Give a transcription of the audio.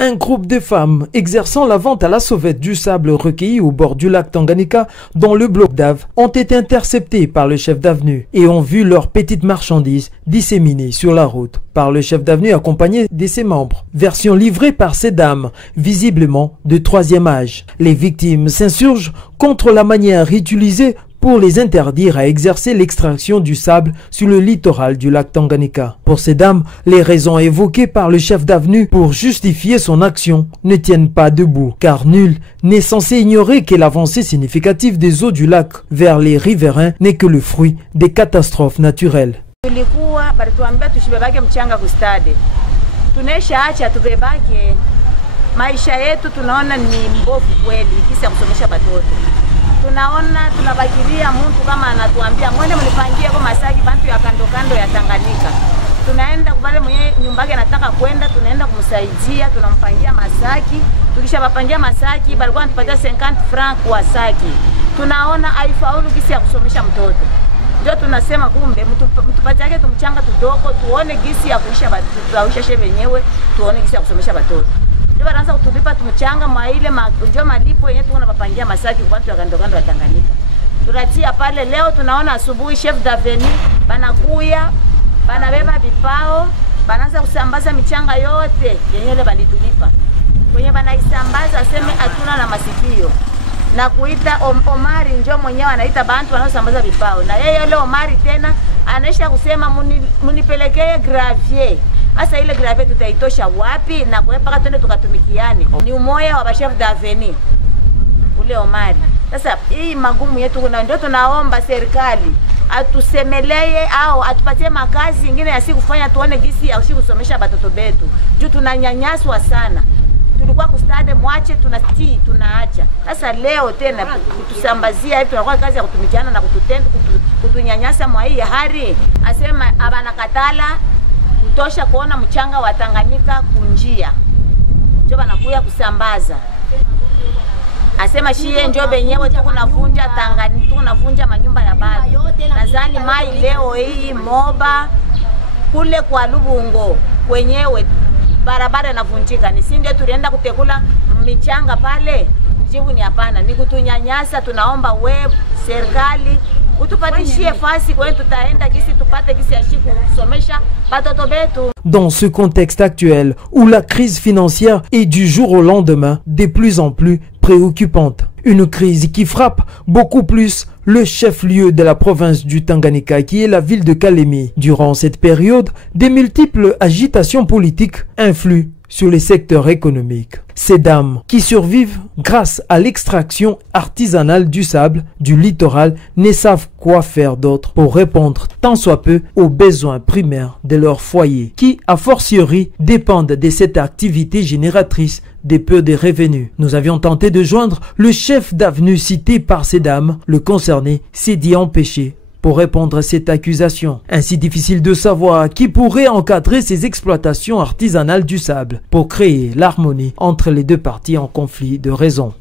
Un groupe de femmes exerçant la vente à la sauvette du sable recueilli au bord du lac Tanganyika dans le bloc d'Ave ont été interceptés par le chef d'avenue et ont vu leurs petites marchandises disséminées sur la route par le chef d'avenue accompagné de ses membres. Version livrée par ces dames, visiblement de troisième âge. Les victimes s'insurgent contre la manière utilisée pour les interdire à exercer l'extraction du sable sur le littoral du lac Tanganyika. Pour ces dames, les raisons évoquées par le chef d'avenue pour justifier son action ne tiennent pas debout, car nul n'est censé ignorer que l'avancée significative des eaux du lac vers les riverains n'est que le fruit des catastrophes naturelles. Tulikuwa barituambia tushibebake mchanga kustade. Tuneshaacha tubebake. Maisha yetu tunaona ni mbovu kweli kisa kusomesha watoto. Tunaona tunabakilia mtu kama anatuambia mwende mnipangie kwa Masaki bantu ya kando kando ya Tanganyika. Tunaenda kubale mwenye nyumbake anataka kwenda, tunaenda kumsaidia, tunampangia Masaki. Tukishabapangia Masaki balikuwa anatupatia 50 francs kwa Saki. Tunaona haifaulu kisi ya kusomesha mtoto. Ndio tunasema kumbe mtupatiake tumchanga tudoko tuone gisi ya kuisha watoto, shebe wenyewe tuone gisi ya kusomesha watoto. Ndio wanaanza kutulipa tumchanga mwa ile ndio malipo yenyewe tunapapangia Masaki kwa watu wa kando kando ya Tanganyika. Tunatia pale leo tunaona asubuhi chef d'avenue banakuya, banabeba vipao, banaanza kusambaza michanga yote yenyewe balitulipa. Kwenye banaisambaza aseme hatuna na masikio. Na kuita Omari njoo mwenyewe anaita bantu wanaosambaza vipao. Na yeye leo Omari tena anaisha kusema munipelekee gravier. Asa ile gravier tutaitosha wapi na kuepa twende tukatumikiane. Ni umoja wa chef d'avenue ule Omari. Sasa hii magumu yetu kuna ndio tunaomba serikali atusemelee au atupatie makazi nyingine ya siku kufanya tuone gisi ya siku kusomesha watoto wetu. Juu tunanyanyaswa sana. Tulikuwa kustade mwache tunatii tunaacha. Sasa leo tena kutusambazia hivi tunakuwa kazi ya kutumikiana na kutunyanyasa mwa hii hari. Asema abana katala kutosha kuona mchanga wa Tanganyika kunjia. Ndio banakuya kusambaza. Asema shie ndio benyewe tuko navunja Tanganyika, tuko navunja manyumba ya bado. Nadhani mai leo hii Moba kule kwa Lubungo kwenyewe barabara inavunjika. Ni si ndio tulienda kutekula michanga pale? Jibu ni hapana, ni kutunyanyasa. Tunaomba wewe serikali utupatishie fasi kwa tutaenda kisi tupate kisi ya siku kusomesha watoto wetu. Dans ce contexte actuel où la crise financière est du jour au lendemain de plus en plus préoccupante, une crise qui frappe beaucoup plus le chef-lieu de la province du Tanganyika qui est la ville de Kalemi. Durant cette période, des multiples agitations politiques influent sur les secteurs économiques. Ces dames qui survivent grâce à l'extraction artisanale du sable du littoral ne savent quoi faire d'autre pour répondre tant soit peu aux besoins primaires de leur foyer qui, a fortiori, dépendent de cette activité génératrice de peu de revenus. Nous avions tenté de joindre le chef d'avenue cité par ces dames, le concerné s'est dit empêché pour répondre à cette accusation. Ainsi difficile de savoir qui pourrait encadrer ces exploitations artisanales du sable pour créer l'harmonie entre les deux parties en conflit de raison.